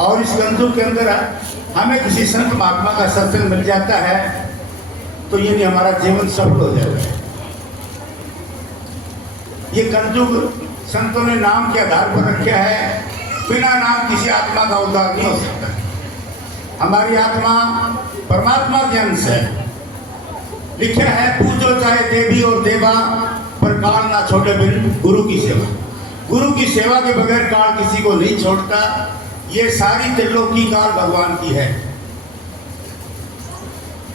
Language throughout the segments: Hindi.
और इस गंतु के अंदर हमें किसी संत महात्मा का सत्संग मिल जाता है तो ये नहीं हमारा जीवन सफल हो जाता है। ये कलयुग संतों ने नाम के आधार पर रखा है, बिना नाम किसी आत्मा का उद्धार नहीं हो सकता। हमारी आत्मा परमात्मा के अंश है। लिखा है पूजो चाहे देवी और देवा, पर काल ना छोड़े बिन गुरु की सेवा। गुरु की सेवा के बगैर काल किसी को नहीं छोड़ता। ये सारी त्रिलोकी काल भगवान की है।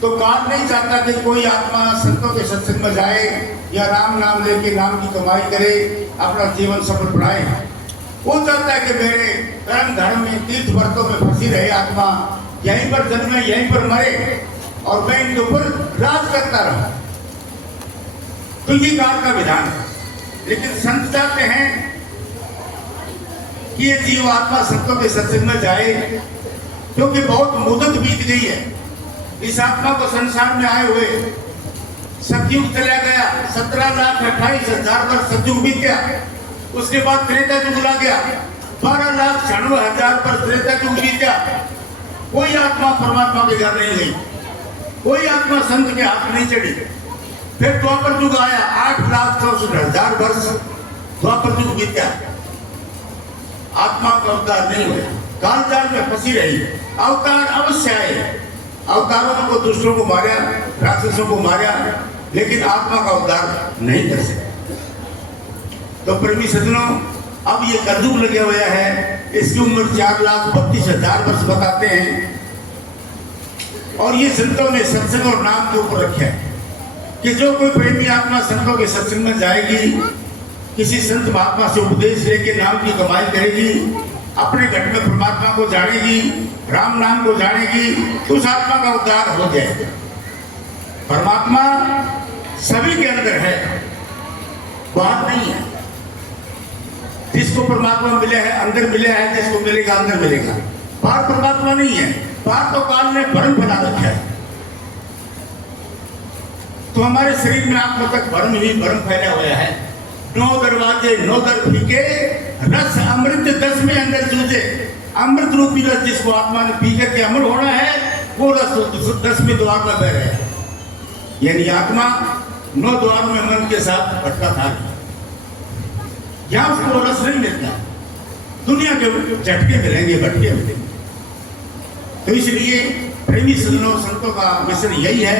तो काल नहीं चाहता कि कोई आत्मा संतों के सत्संग में जाए या राम नाम लेके नाम की कमाई करे, अपना जीवन सफल बनाए। वो चाहता है कि मेरे कर्म धर्म में तीर्थ व्रतों में फंसी रहे आत्मा, यहीं पर जन्मे यहीं पर मरे और मैं इनके ऊपर राज करता रहूं। तो ये काल का विधान है। लेकिन संत चाहते हैं कि ये जीव आत्मा संतों के सत्संग में जाए, क्योंकि बहुत मुद्दत बीत गई है इस आत्मा को संसार में आए हुए। सतयुग चला गया, 17,28,000 वर्ष सतयुग बीत गया। उसके बाद त्रेता युग ला गया, 12,96,000 वर्ष त्रेता युग बीत गया। कोई आत्मा परमात्मा के घर नहीं गई, कोई आत्मा संत के हाथ नहीं चढ़ी। फिर द्वापर युग आया, 8,64,000 वर्ष द्वापर युग बीत गया। आत्मा का अवतार नहीं हुआ, कालजाल में फंसी रही। अवतार अवश्य आए, अवतारों को दुष्टों को मारा, राक्षसों को मारा, लेकिन आत्मा का उद्धार नहीं कर सके। तो प्रेमी सज्जनों, अब ये कलयुग लगे हुए है, इसकी उम्र 4,32,000 वर्ष बताते हैं। और ये संतों ने सत्संग और नाम के ऊपर रखे है कि जो कोई प्रेमी आत्मा संतों के सत्संग में जाएगी, किसी संत महात्मा से उपदेश लेके नाम की कमाई करेगी, अपने घट में परमात्मा को जानेगी, राम नाम को जानेगी, तो उस आत्मा का उद्धार हो जाएगा। परमात्मा सभी के अंदर है, बाहर नहीं है। जिसको परमात्मा मिले है अंदर मिले है, जिसको मिलेगा अंदर मिलेगा। बाहर परमात्मा नहीं है, बाहर तो काल ने भ्रम बना रखा है। तो हमारे शरीर में आत्मा तक भ्रम ही भ्रम फैला हुआ है। 9 दरवाजे 9 दर फीके, रस अमृत 10 में अंदर जूझे। अमृत रूपी रस जिसको आत्मा ने पी करके अमर होना है, वो रस 10 में द्वार में बह रहे हैं। यानी आत्मा 9 द्वार में मन के साथ भटका था। यहाँ उसको रस नहीं मिलता, दुनिया के झटके मिलेंगे, भटके मिलेंगे। तो इसलिए प्रेमी संतों का मिशन यही है।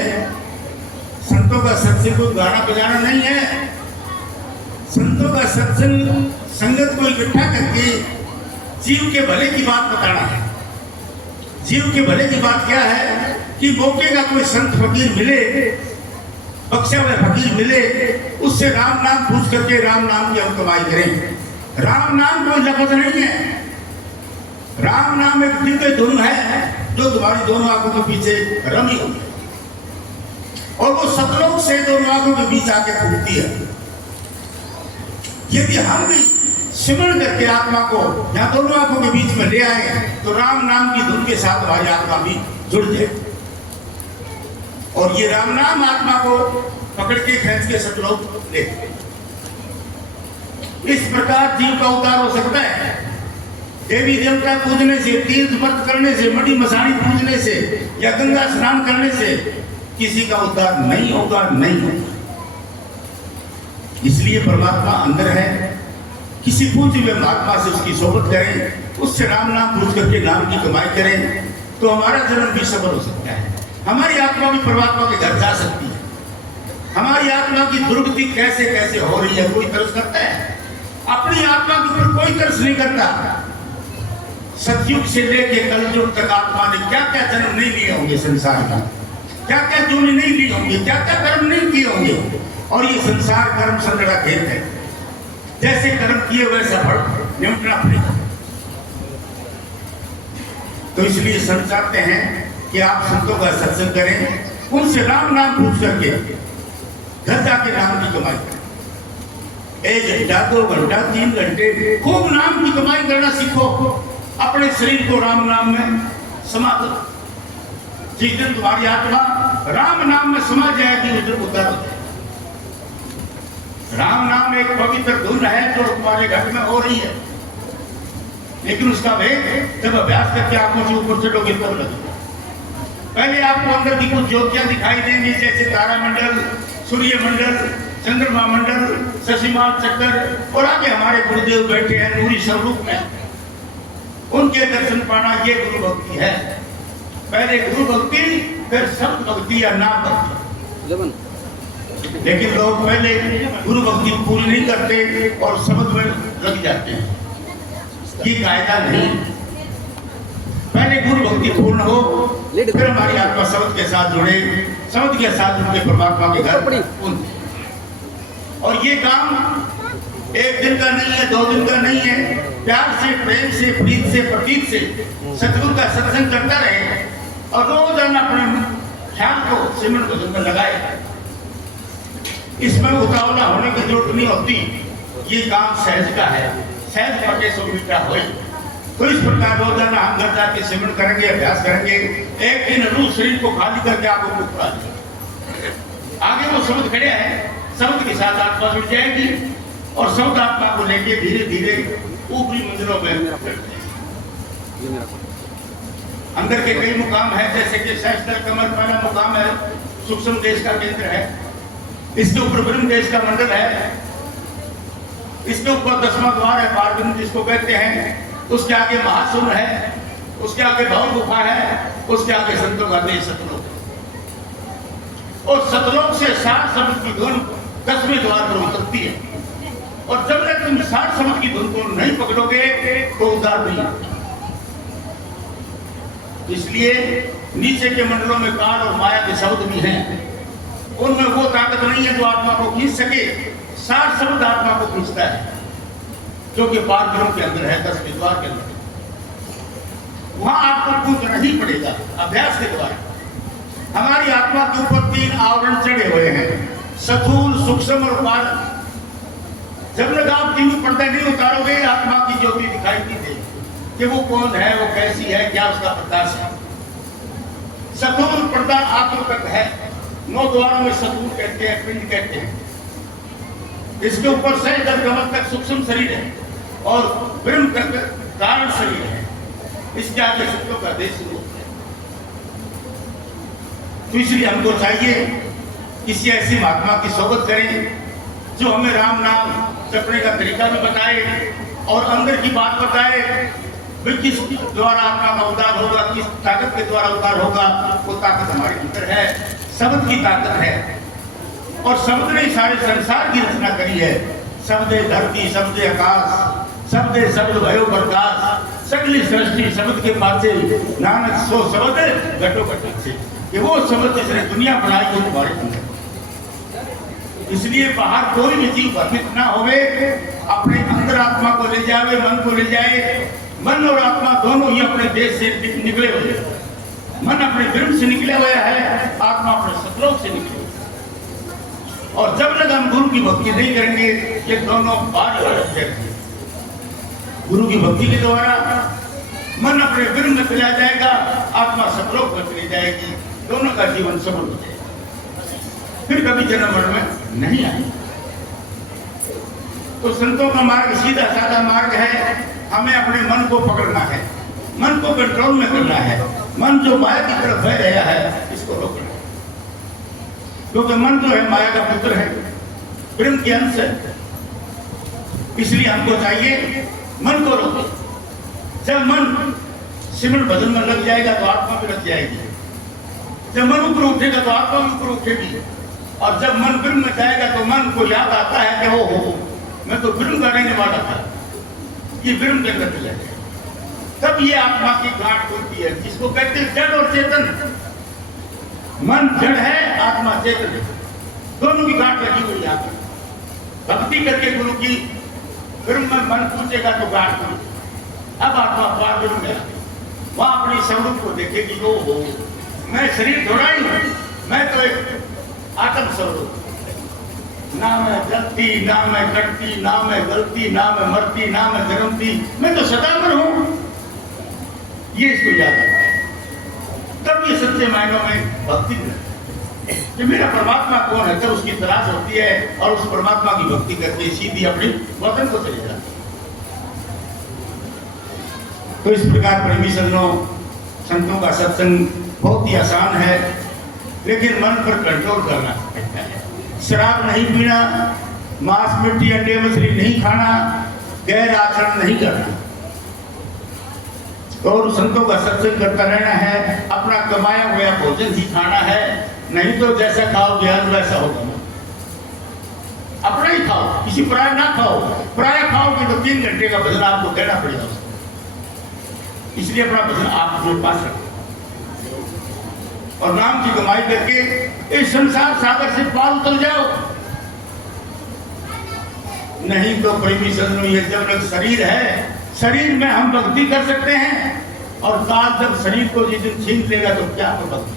संतों का सत्संग कोई गाना बजाना नहीं है। संतों का सत्संग संगत को इकट्ठा करके जीव के भले की बात बताना है। जीव के भले की बात क्या है कि मौके का कोई संत फकीर मिले, बख्शा हुआ फकीर मिले, उससे राम नाम पूछ करके राम नाम की हम कमाई करें। राम नाम कोई लफ्ज नहीं है। राम नाम एक दिव्य धुन है जो तुम्हारी दोनों आंखों के पीछे रमी हुई है, और वो सतलोक से दोनों आंखों के बीच आके फूटती है। यदि हम भी सिमरण करके आत्मा को यहाँ दोनों आंखों के बीच में ले आए, तो राम नाम की धुन के साथ हमारी आत्मा भी जुड़ जाए। और ये राम नाम आत्मा को पकड़ के खींच के सतलोक ले। इस प्रकार जीव का उद्धार हो सकता है। देवी देवता पूजने से, तीर्थ व्रत करने से, मड़ी मसाणी पूजने से या गंगा स्नान करने से किसी का उद्धार नहीं होगा, नहीं होगा। इसलिए परमात्मा अंदर है। किसी पूज्य हुए महात्मा से उसकी सोबत करें, उससे राम नाम पूछ करके नाम की कमाई करें, तो हमारा जन्म भी सफल हो सकता है। हमारी आत्मा भी परमात्मा के घर जा सकती है। हमारी आत्मा की दुर्गति कैसे कैसे हो रही है, कोई तरस करता है? अपनी आत्मा के ऊपर कोई तरस नहीं करता। सतयुग से लेके कलयुग तक आत्मा ने क्या क्या जन्म नहीं लिए होंगे संसार का, क्या क्या जूनी नहीं ली होंगी, क्या क्या कर्म नहीं किए होंगे। और ये संसार कर्म संगड़ा खेत है। जैसे कर्म किए वैसा फल निपटना पड़ेगा। तो इसलिए संत चाहते हैं कि आप संतों का सत्संग करें, उनसे राम नाम पूछ करके घर जाके नाम की कमाई करें। 1 घंटा 2 घंटा 3 घंटे खूब नाम की कमाई करना सीखो। अपने शरीर को राम नाम में समा दो। जिस दिन तुम्हारी आत्मा राम नाम में समा जाएगी, उस दिन उद्धार हो जाएगा। राम नाम एक पवित्र धुन है जो तुम्हारे घर में हो रही है। लेकिन उसका भेद जब अभ्यास करके आंखों से ऊपर चढ़ोगे तब लगेगा। पहले आपको अंदर की कुछ ज्योतियां दिखाई देंगी, जैसे तारामंडल, सूर्य मंडल, चंद्रमा मंडल, शशिमाल चक्कर, और आगे हमारे गुरुदेव बैठे हैं नूरी स्वरूप में, उनके दर्शन पाना ये गुरु भक्ति है। पहले गुरु भक्ति, फिर शब्द भक्ति या नाम भक्ति। लेकिन लोग पहले गुरु भक्ति पूरी नहीं करते और शब्द में लग जाते हैं। ये कायदा नहीं। पहले गुरु भक्ति पूर्ण हो, फिर हमारी आत्मा शब्द के साथ जुड़े, शब्द के साथ जुड़ के परमात्मा के घर। और ये काम एक दिन का नहीं है, 2 दिन का नहीं है। प्यार से, प्रेम से, प्रीत से, प्रतीत से सतगुरु का सत्संग करता रहे और रोजाना अपने ख्याल को सिमरन भजन में लगाए। इसमें उतावला होने की जरूरत नहीं होती। ये काम सहज का है, सहज पटे सो मीठा होए। तो इस प्रकार रोजाना हम घर जाके सिमरन करेंगे, अभ्यास करेंगे। एक दिन रूह शरीर को खाली करके आपको उठा देगा। आगे वो शब्द खड़े हैं, शब्द के साथ आत्मा जुड़ जाएगी और शब्द आत्मा को लेके धीरे धीरे ऊपरी मंदिरों में। अंदर के कई मुकाम है, जैसे कि सहस्त्र कमल पहला मुकाम है, सूक्ष्म देश का केंद्र है। इसके ऊपर ब्रह्म देश का मंडल है। इसके ऊपर 10वां द्वार है, पारब्रह्म जिसको कहते हैं। उसके आगे महाशून्य है, उसके आगे भव गुफा है, उसके आगे संतों का देश सतलोक। और सतलोक से 60 शब्द की धुन 10वें द्वार पर उतरती है। और जब तक तुम 60 शब्द की धुन को नहीं पकड़ोगे तो उद्धार नहीं। इसलिए नीचे के मंडलों में काल और माया के शब्द भी हैं। उनमें वो ताकत नहीं है जो आत्मा को खींच सके। 60 शब्द आत्मा को खींचता है, जो कि पारब्रह्म के अंदर है, 10वें द्वार के अंदर। वहां आपको कूदना ही पड़ेगा अभ्यास के द्वारा। हमारी आत्मा के ऊपर 3 आवरण चढ़े हुए हैं, स्थूल, सूक्ष्म और कारण। जब तक आप 3 पर्दा नहीं उतारोगे, आत्मा की ज्योति दिखाई नहीं देगी कि वो कौन है, वो कैसी है, क्या उसका प्रकाश है। स्थूल पर्दा आत्मा तक है। 9 द्वारों में स्थूल कहते हैं, पिंड कहते हैं। इसके ऊपर सहस्त्र कमल तक सूक्ष्म शरीर है और ब्रह्म तक कारण शरीर है। इसके आगे सत्यों का देश रूप है। तो इसलिए हमको चाहिए किसी ऐसी महात्मा की सोबत करें जो हमें राम नाम जपने का तरीका भी बताए और अंदर की बात बताए। किस द्वारा आत्मा का उद्धार होगा, किस ताकत के द्वारा उद्धार होगा, वो ताकत हमारे अंदर है। शब्द की ताकत है। और शब्द ने सारे संसार की रचना करी है। शब्द धरती, शब्द आकाश, शब्द भयो प्रकाश, सगली सृष्टि शब्द के पासे। नानक सो शब्द घटो घट से, कि वो शब्द जिसने दुनिया बनाई वो तुम्हारे अंदर। इसलिए बाहर कोई भी जीव भ्रमित ना होवे, अपने अंदर आत्मा को ले जावे, मन को ले जाए। मन और आत्मा दोनों ही अपने देश से निकले हुए। मन अपने ब्रह्म से निकले हुए है, आत्मा अपने सतलोक से निकले। और जब तक हम गुरु की भक्ति नहीं करेंगे, ये दोनों बार जाएंगे। गुरु की भक्ति के द्वारा मन अपने ब्रह्म में चला जाएगा, आत्मा सतलोक में चली जाएगी। दोनों का जीवन सफल हो जाएगा, फिर कभी जन्म मरण में नहीं आएगा। तो संतों का मार्ग सीधा साधा मार्ग है। हमें अपने मन को पकड़ना है, मन को कंट्रोल में करना है। मन जो माया की तरफ बह रहा है, इसको रोकना है। क्योंकि मन जो है माया का पुत्र है, ब्रह्म के अंश है। इसलिए हमको चाहिए मन को रोके। जब मन सिमरन भजन में लग जाएगा तो आत्मा भी लग जाएगी। जब मन ऊपर उठेगा तो आत्मा भी ऊपर उठेगी। और जब मन ब्रह्म में जाएगा तो मन को याद आता है कि वो मैं तो ब्रह्म का रहने वाला था, ये ब्रह्म के अंदर चला गया। तब ये आत्मा की गांठ खुलती है, जिसको कहते हैं जड़ और चेतन। मन जड़ है, आत्मा चेतन है, दोनों की गांठ लगी हुई है। भक्ति करके गुरु की ब्रह्म में मन पूछेगा तो गांठ खुलेगी। अब आत्मा पारब्रह्म में वहां अपनी स्वरूप को देखेगी। वो हो मैं शरीर थोड़ा ही हूं, मैं तो एक आत्म स्वरूप। ना मैं जलती, ना मैं कटती, ना मैं गलती, ना मैं मरती, ना मैं जन्मती, मैं तो सदामर हूं। ये इसको याद आता है। तब ये सच्चे मायनों में भक्ति कि मेरा परमात्मा कौन है, तब उसकी तलाश होती है और उस परमात्मा की भक्ति करके सीधी अपने वतन को चले जाते। तो इस प्रकार प्रेमी संतों का सत्संग बहुत ही आसान है, लेकिन मन पर कंट्रोल करना पड़ता है। शराब नहीं पीना, मांस मिट्टी अंडे मछली नहीं खाना, गैर आचरण नहीं करना और संतों का सत्संग करता रहना है। अपना कमाया हुआ भोजन ही खाना है, नहीं तो जैसा खाओ ज्ञान वैसा होगा। अपना ही खाओ, किसी पराया ना खाओ। पराया खाओगे तो 3 घंटे का भजन आपको कहना पड़ेगा, इसलिए अपना भजन आप अपने पास रखो और नाम की कमाई करके इस संसार सागर से पार उतर जाओ। नहीं तो प्रेमी सज्जनों, ये जब तक शरीर है, शरीर में हम भक्ति कर सकते हैं और काल जब शरीर को जिस दिन छीन लेगा तो क्या हो भक्ति,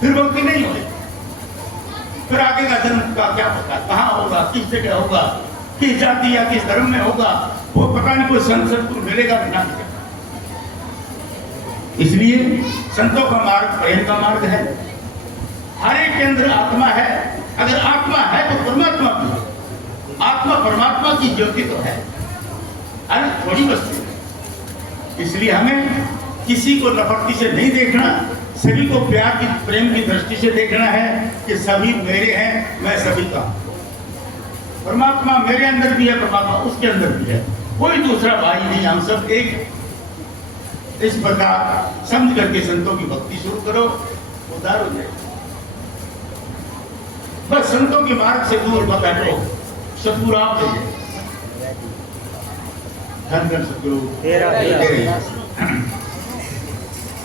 फिर भक्ति नहीं होगी। फिर आगे का जन्म का क्या पता, कहाँ होगा, किस जगह होगा, किस जाति या किस धर्म में होगा, वो पता नहीं। कोई संसद को मिलेगा ना। इसलिए संतों का मार्ग प्रेम का मार्ग है। हर एक के अंदर आत्मा है। अगर आत्मा है तो परमात्मा भी है। आत्मा परमात्मा की ज्योति तो है, अरे थोड़ी वस्तु है। इसलिए हमें किसी को नफरती से नहीं देखना, सभी को प्यार की प्रेम की दृष्टि से देखना है कि सभी मेरे हैं, मैं सभी का। परमात्मा मेरे अंदर भी है, परमात्मा उसके अंदर भी है, कोई दूसरा भाई नहीं, हम सब एक। इस प्रकार समझ करके संतों की भक्ति शुरू करो, उद्धार हो जाए। बस संतों के मार्ग से दूर मत हटो, सतगुरु आप धन धन सतगुरु।